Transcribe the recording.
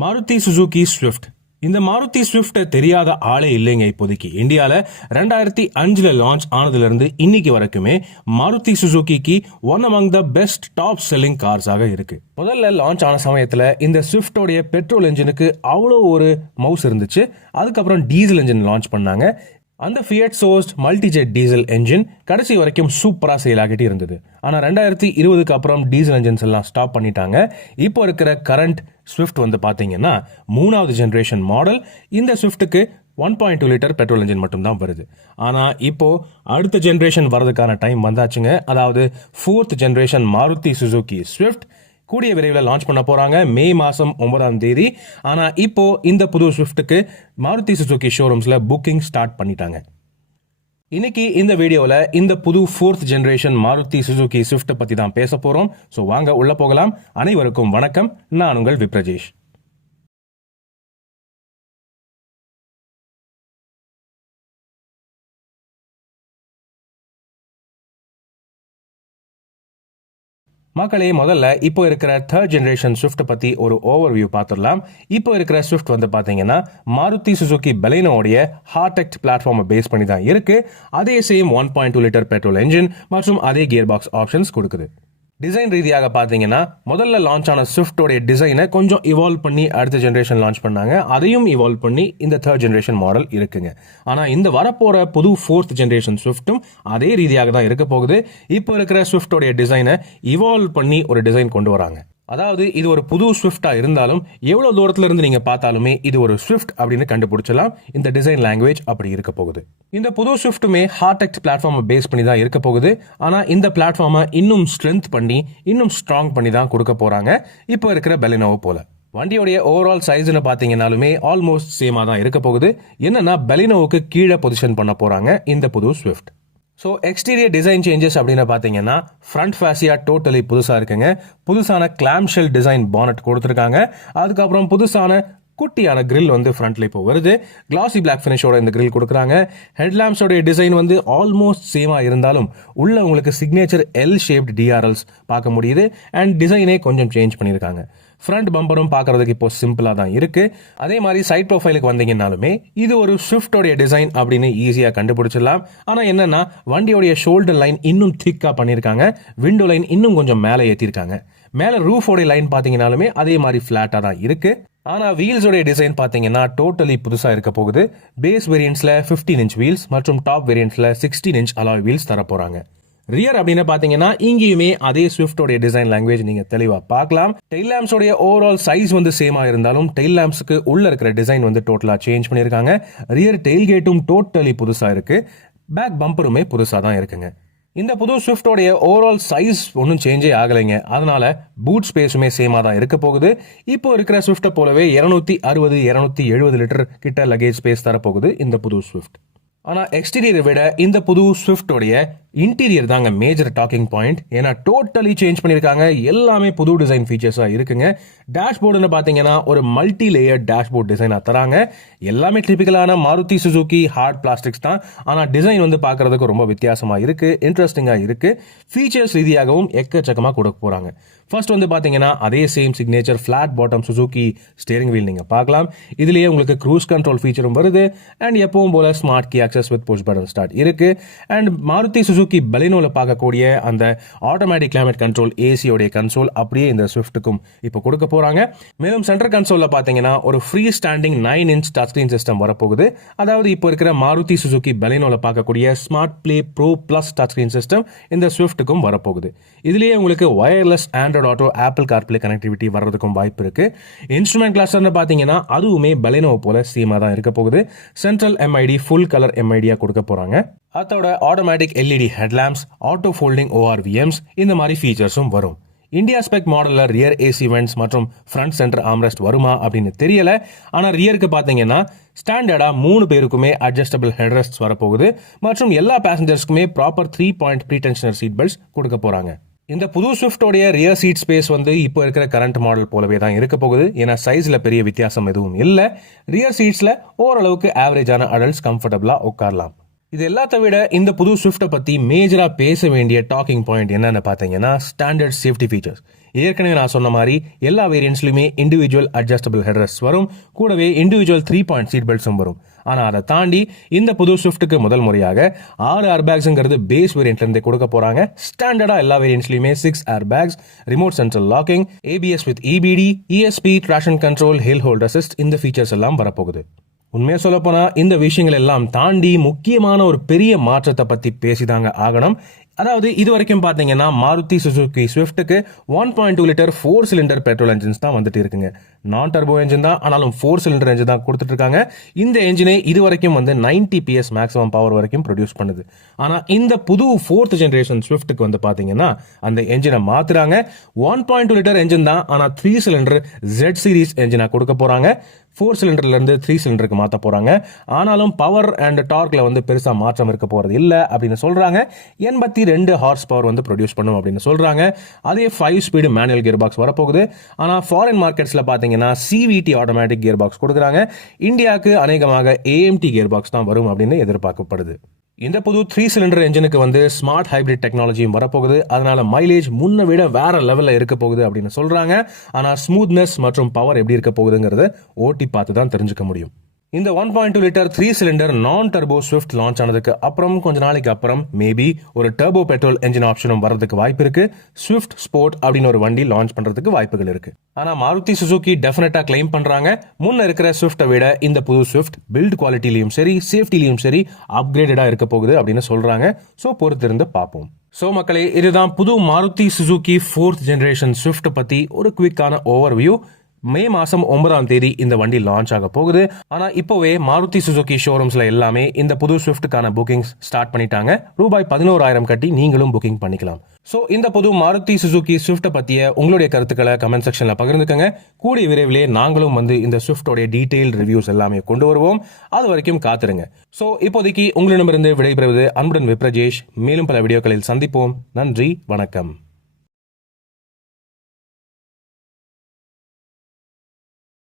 Maruti Suzuki Swift இந்த Maruti Swift தெரியாத ஆளே இல்லைங்க இப்போதைக்கு. இந்தியால ரெண்டாயிரத்தி அஞ்சுல லான்ச் ஆனதுல இருந்து இன்னைக்கு வரைக்குமே Maruti சுசுகிக்கு one among the best top selling கார்ஸாக இருக்கு. முதல்ல லான்ச் ஆன சமயத்துல இந்த ஸ்விஃப்டோடைய பெட்ரோல் என்ஜினுக்கு அவ்வளோ ஒரு மவுஸ் இருந்துச்சு. அதுக்கப்புறம் டீசல் என்ஜின் லான்ச் பண்ணாங்க. அந்த Fiat sourced multijet diesel engine கடைசி வரைக்கும் சூப்பராக சேல் ஆகிட்டு இருந்தது. ஆனால் ரெண்டாயிரத்தி இருபதுக்கு அப்புறம் டீசல் என்ஜின்ஸ் எல்லாம் ஸ்டாப் பண்ணிட்டாங்க. இப்போ இருக்கிற கரண்ட் ஸ்விஃப்ட் வந்து பார்த்தீங்கன்னா மூணாவது ஜென்ரேஷன் மாடல் இந்த ஸ்விஃப்ட்டுக்கு one point two litre petrol engine மட்டும்தான் வருது. ஆனால் இப்போ அடுத்த ஜென்ரேஷன் வரதுக்கான டைம் வந்தாச்சுங்க. அதாவது fourth generation Maruti Suzuki Swift கூடிய விரைவில் லான்ச் பண்ண போகிறாங்க மே மாதம் ஒன்பதாம் தேதி. ஆனால் இப்போ இந்த புது ஸ்விஃப்ட்டுக்கு மாருதி சுசுகி ஷோரூம்ஸில் புக்கிங் ஸ்டார்ட் பண்ணிட்டாங்க. இன்னைக்கு இந்த வீடியோவில் இந்த புது ஃபோர்த் ஜென்ரேஷன் மாருதி சுசுகி ஸ்விஃப்ட்டை பற்றி தான் பேச போகிறோம் ஸோ வாங்க உள்ளே போகலாம். அனைவருக்கும் வணக்கம். நான் உங்கள் விப்ரஜேஷ். மக்களே முதல்ல இப்போ இருக்கிற தேர்ட் ஜென்ரேஷன் ஸ்விஃப்ட் பற்றி ஒரு ஓவர் வியூ பார்த்துடலாம். இப்போ இருக்கிற ஸ்விஃப்ட் வந்து பார்த்தீங்கன்னா மாருதி சுசுகி பெலினோடைய ஹார்டெக்ட் பிளாட்ஃபார்மை பேஸ் பண்ணி தான் இருக்கு. அதே same one point two litre petrol engine மற்றும் அதே கியர் பாக்ஸ் ஆப்ஷன்ஸ் கொடுக்குது. டிசைன் ரீதியாக பார்த்தீங்கன்னா முதல்ல லான்ச் ஆன ஸ்விஃப்டோடைய டிசைனை கொஞ்சம் இவால்வ் பண்ணி அடுத்த ஜென்ரேஷன் லான்ச் பண்ணாங்க. அதையும் இவால்வ் பண்ணி இந்த தேர்ட் ஜென்ரேஷன் மாடல் இருக்குங்க. ஆனால் இந்த வரப்போகிற புது ஃபோர்த் ஜென்ரேஷன் ஸ்விஃப்ட்டும் அதே ரீதியாக தான் இருக்க போகுது. இப்போ இருக்கிற ஸ்விஃப்டோடைய டிசைனை இவால்வ் பண்ணி ஒரு டிசைன் கொண்டு வராங்க. அதாவது இது ஒரு புது ஸ்விஃப்டாக இருந்தாலும் எவ்வளோ தூரத்தில் இருந்து நீங்கள் பார்த்தாலுமே இது ஒரு ஸ்விஃப்ட் அப்படின்னு கண்டுபிடிச்சலாம் இந்த டிசைன் லாங்குவேஜ் அப்படி இருக்க போகுது. இந்த புது ஸ்விஃப்ட்டுமே ஹார்டெக்ட் பிளாட்ஃபார்மை பேஸ் பண்ணி தான் இருக்க போகுது. ஆனால் இந்த பிளாட்ஃபார்மை இன்னும் ஸ்ட்ரென்த் பண்ணி இன்னும் ஸ்ட்ராங் பண்ணி தான் கொடுக்க போகிறாங்க இப்போ இருக்கிற பெலினோவை போல. வண்டியோடைய ஓவரால் சைஸ்னு பார்த்தீங்கன்னாலுமே ஆல்மோஸ்ட் சேமாக தான் இருக்க போகுது. என்னன்னா பெலினோவுக்கு கீழே பொசிஷன் பண்ண போகிறாங்க இந்த புது Swift so exterior design changes அப்படின்னு பார்த்தீங்கன்னா ஃப்ரண்ட் ஃபேசியா டோட்டலி புதுசாக இருக்குங்க. புதுசான கிளாம்ஷெல் டிசைன் பானட் கொடுத்துருக்காங்க. அதுக்கப்புறம் புதுசான குட்டியான கிரில் வந்து ஃப்ரண்ட்ல இப்போ வருது. கிளாசி பிளாக் ஃபினிஷோட இந்த கிரில் கொடுக்குறாங்க. ஹெட்லாம்ப்ஸோடைய டிசைன் வந்து ஆல்மோஸ்ட் சேமாக இருந்தாலும் உள்ள உங்களுக்கு சிக்னேச்சர் எல் ஷேப்ட் டிஆர்எல்ஸ் பார்க்க முடியுது. அண்ட் டிசைனே கொஞ்சம் சேஞ்ச் பண்ணியிருக்காங்க. ஃப்ரண்ட் பம்பரும் பார்க்கறதுக்கு இப்போ சிம்பிளாக தான் இருக்குது அதே மாதிரி சைட் ப்ரொஃபைலுக்கு வந்தீங்கன்னாலுமே இது ஒரு ஸ்விஃப்டோடைய டிசைன் அப்படின்னு ஈஸியாக கண்டுபிடிச்சிடலாம். ஆனால் என்னென்னா வண்டியோடைய ஷோல்டர் லைன் இன்னும் திக்காக பண்ணியிருக்காங்க. விண்டோ லைன் இன்னும் கொஞ்சம் மேலே ஏற்றிருக்காங்க மேலே ரூஃபோடைய லைன் பார்த்தீங்கன்னாலுமே அதே மாதிரி ஃப்ளாட்டாக தான் இருக்குது ஆனால் வீல்ஸோடைய டிசைன் பார்த்தீங்கன்னா டோட்டலி புதுசாக இருக்க போகுது. பேஸ் வேரியன்ட்ஸில் 15 இன்ச் வீல்ஸ் மற்றும் டாப் வேரியன்ட்ஸில் 16 இன்ச் அலாய் வீல்ஸ் தர போகிறாங்க ரியர் அப்படின்னு பார்த்தீங்கன்னா இங்கேயுமே அதே ஸ்விஃப்டோடைய டிசைன் லாங்குவேஜ் நீங்கள் தெளிவாக பார்க்கலாம். டெயில் லேம்ப்ஸோடைய ஓவரால் சைஸ் வந்து சேமாக இருந்தாலும் டெயில் லேம்ப்ஸுக்கு உள்ளே இருக்கிற டிசைன் வந்து டோட்டலாக சேஞ்ச் பண்ணியிருக்காங்க. ரியர் டெயில் கேட்டும் டோட்டலி புதுசாக இருக்குது பேக் பம்பருமே புதுசாக தான் இருக்குங்க. இந்த புது ஸ்விஃப்டோடைய ஓவரால் சைஸ் ஒன்றும் சேஞ்சே ஆகலைங்க. அதனால பூட் ஸ்பேஸுமே சேமாக தான் இருக்க போகுது. இப்போ இருக்கிற ஸ்விஃப்ட்டை போலவே இரநூத்தி அறுபது இரநூத்தி எழுபது லிட்டர் கிட்ட லக்கேஜ் ஸ்பேஸ் தரப்போகுது இந்த புது ஸ்விஃப்ட் ஆனால் எக்ஸ்டீரியரை விட இந்த புது ஸ்விஃப்டோடைய இன்டீரியர் தாங்க மேஜர் டாக்கிங் பாயிண்ட் ஏன்னா டோட்டலி சேஞ்ச் பண்ணியிருக்காங்க. எல்லாமே புது டிசைன் ஃபீச்சர்ஸாக இருக்குங்க. டேஷ்போர்டுன்னு பார்த்தீங்கன்னா ஒரு மல்டி லேயர் டேஷ்போர்ட் டிசைனாக தராங்க. எல்லாமே டிபிக்கலான மாருதி சுசுகி ஹார்ட் பிளாஸ்டிக்ஸ் தான். ஆனால் டிசைன் வந்து பார்க்கறதுக்கு ரொம்ப வித்தியாசமாக இருக்குது இன்ட்ரெஸ்டிங்காக இருக்குது ஃபீச்சர்ஸ் ரீதியாகவும் எக்கச்சக்கமாக கொடுக்க போகிறாங்க ஃபர்ஸ்ட் வந்து பார்த்தீங்கன்னா அதே same signature flat bottom Suzuki steering wheel நீங்கள் பார்க்கலாம். இதுலேயே உங்களுக்கு க்ரூஸ் கண்ட்ரோல் ஃபீச்சரும் வருது. அண்ட் எப்பவும் போல smart keyless access with push button start இருக்கு. அண்ட் மாருதி சுசுகி பலினோவில் பார்க்கக்கூடிய அந்த ஆட்டோமேட்டிக் கிளைமேட் கண்ட்ரோல் ஏசியோடைய கன்சோல் அப்படியே இந்த ஸ்விஃப்ட்டுக்கும் இப்போ கொடுக்க போறாங்க. மேலும் சென்டர் கன்சோலில் பார்த்தீங்கன்னா ஒரு free standing nine inch touch screen system வரப்போகுது. அதாவது இப்போ இருக்கிற மாருதி சுசுகி பலினோவில் பார்க்கக்கூடிய smart play pro plus touch screen system இந்த ஸ்விஃப்ட்டுக்கும் வரப்போகுது. இதுலேயே உங்களுக்கு wireless Android auto Apple CarPlay connectivity வர்றதுக்கும் வாய்ப்பு இருக்கு. இன்ஸ்ட்ருமெண்ட் கிளாஸ்டர்னு பார்த்தீங்கன்னா அதுவுமே பலினோவை போல சேமாக தான் இருக்க போகுது. Central MID full colour M எம்ஐடியாக கொடுக்க போகிறாங்க அதோட automatic LED headlamps auto folding ORVMs இந்த மாதிரி ஃபீச்சர்ஸும் வரும். இந்தியா ஸ்பெக் மாடலில் ரியர் ஏசி வென்ட்ஸ் மற்றும் ஃப்ரண்ட் சென்டர் ஆம்ரெஸ்ட் வருமா அப்படின்னு தெரியல. ஆனால் ரியருக்கு பார்த்தீங்கன்னா ஸ்டாண்டர்டாக மூணு பேருக்குமே அட்ஜஸ்டபிள் ஹெட்ரெஸ்ட் வரப்போகுது. மற்றும் எல்லா பேசஞ்சர்ஸ்க்குமே proper three point pretensioner seat belts கொடுக்க போகிறாங்க இந்த புது ஸ்விஃப்டோடைய ரியர் சீட் ஸ்பேஸ் வந்து இப்போ இருக்கிற கரண்ட் மாடல் போலவே தான் இருக்க போகுது. ஏன்னா சைஸில் பெரிய வித்தியாசம் எதுவும் இல்லை. ரியர் சீட்ஸில் ஓரளவுக்கு ஆவரேஜான அடல்ட்ஸ் கம்ஃபர்டபுளாக உட்காரலாம். இது எல்லாத்த விட இந்த புது ஸ்விஃப்ட்டை பற்றி மேஜராக பேச வேண்டிய டாக்கிங் பாயிண்ட் என்னென்னு பார்த்தீங்கன்னா ஸ்டாண்டர்ட் சேஃப்டி ஃபீச்சர்ஸ் ஏற்கனவே நான் சொன்ன மாதிரி எல்லா வேரியன்ட்ஸ்லையுமே இண்டிவிஜுவல் அட்ஜஸ்டபிள் ஹெட்ரஸ் வரும். கூடவே இண்டிவிஜுவல் த்ரீ பாயிண்ட் சீட் பெல்ட்ஸும் வரும். ஆனால் அதை தாண்டி இந்த புது ஸ்விஃப்ட்டுக்கு முதல் முறையாக ஆறு ஏர் பேக்ஸுங்கிறது பேஸ் வேரியன்ட்லேருந்து கொடுக்க போகிறாங்க ஸ்டாண்டர்டாக எல்லா வேரியன்ட்ஸ்லையுமே six air bags remote central locking ABS with EBD ESP traction control hill hold assist இந்த ஃபீச்சர்ஸ் எல்லாம் வரப்போகுது. உண்மையாக சொல்லப்போனால் இந்த விஷயங்கள் எல்லாம் தாண்டி முக்கியமான ஒரு பெரிய மாற்றத்தை பற்றி பேசிதாங்க ஆகணும். அதாவது இது வரைக்கும் பார்த்தீங்கன்னா Maruti Suzuki ஸ்விஃப்ட்டுக்கு one point two litre four cylinder petrol engines தான் வந்துட்டு இருக்குங்க. நான் டர்போ என்ஜின் தான் ஆனாலும் ஃபோர் சிலிண்டர் என்ஜின் தான் கொடுத்துட்டு இருக்காங்க. இந்த என்ஜினை இது வரைக்கும் வந்து நைன்டி பிஎஸ் மேக்ஸிமம் பவர் வரைக்கும் ப்ரொடியூஸ் பண்ணுது. ஆனால் இந்த புது ஃபோர்த் ஜென்ரேஷன் ஸ்விஃப்ட்டுக்கு வந்து பார்த்தீங்கன்னா அந்த என்ஜினை மாத்துறாங்க. One point two litre engine தான் ஆனால் த்ரீ சிலிண்டர் ஜெட் சீரிஸ் என்ஜினாக கொடுக்க போகிறாங்க ஃபோர் சிலிண்டர்லேருந்து த்ரீ சிலிண்டருக்கு மாற்ற போகிறாங்க ஆனாலும் பவர் அண்ட் டார்க்கில் வந்து பெருசாக மாற்றம் இருக்க போகிறது இல்லை அப்படின்னு சொல்கிறாங்க எண்பத்தி ரெண்டு ஹார்ஸ் பவர் வந்து ப்ரொடியூஸ் பண்ணும் அப்படின்னு சொல்கிறாங்க அதே five speed manual gear box வரப்போகுது ஆனால் ஃபாரின் மார்க்கெட்ஸில் பார்த்தீங்கன்னா சிவிடி ஆட்டோமேட்டிக் கியர் பாக்ஸ் கொடுக்குறாங்க. இந்தியாவுக்கு அநேகமாக ஏஎம்டி கியர் பாக்ஸ் தான் வரும் அப்படின்னு எதிர்பார்க்கப்படுது. இந்த புது த்ரீ சிலிண்டர் என்ஜினுக்கு வந்து ஸ்மார்ட் ஹைபிரிட் டெக்னாலஜியும் வரப்போகுது. அதனால மைலேஜ் முன்ன விட வேற லெவலில் இருக்க போகுது அப்படின்னு சொல்றாங்க. ஆனால் ஸ்மூத்னஸ் மற்றும் பவர் எப்படி இருக்க போகுதுங்கிறத ஓட்டி பார்த்து தான் தெரிஞ்சுக்க முடியும். இந்த one point two litre three cylinder non turbo Swift launch ஆனதுக்கு அப்புறம் கொஞ்ச நாளைக்கு அப்புறம் மேபி ஒரு டர்போ பெட்ரோல் என்ஜின் ஆப்ஷனும் வரதுக்கு வாய்ப்பு இருக்கு. ஸ்விஃப்ட் ஸ்போர்ட் அப்படின்னு ஒரு வண்டி லான்ச் பண்றதுக்கு வாய்ப்புகள் இருக்கு. ஆனா மாருதி சுசுகி டெஃபினட்டா கிளைம் பண்றாங்க. முன்ன இருக்கிற ஸ்விஃப்ட்டை விட இந்த புது ஸ்விஃப்ட் பில்ட் குவாலிட்டிலையும் சரி சேஃப்டிலையும் சரி அப்கிரேடடா இருக்க போகுது அப்படின்னு சொல்றாங்க. ஸோ பொறுத்திருந்து பார்ப்போம். ஸோ மக்களே இதுதான் புது Maruti Suzuki fourth generation Swift பத்தி ஒரு குவிக்கான ஓவர் வியூ மே மாதம் ஒன்பதாம் தேதி இந்த வண்டி லான்ச் ஆக போகுது. ஆனால் இப்போவே மாருதி சுசுகி ஷோரூம்ஸில் எல்லாமே இந்த புது ஸ்விஃப்ட்டுக்கான புக்கிங்ஸ் ஸ்டார்ட் பண்ணிட்டாங்க. ரூபாய் பதினோராயிரம் கட்டி நீங்களும் புக்கிங் பண்ணிக்கலாம். ஸோ இந்த புது மாருதி சுசுகி ஸ்விஃப்ட்டை பற்றிய உங்களுடைய கருத்துக்களை கமெண்ட் செக்ஷனில் பகிர்ந்துக்கங்க. கூடிய விரைவிலே நாங்களும் வந்து இந்த ஸ்விஃப்டோடைய டீட்டெயில் ரிவ்யூஸ் எல்லாமே கொண்டு வருவோம். அது வரைக்கும் காத்துருங்க. ஸோ இப்போதைக்கு உங்களிடமிருந்து விடைபெறுவது அன்புடன் விப்ரஜேஷ். மேலும் பல வீடியோக்களில் சந்திப்போம். நன்றி வணக்கம்.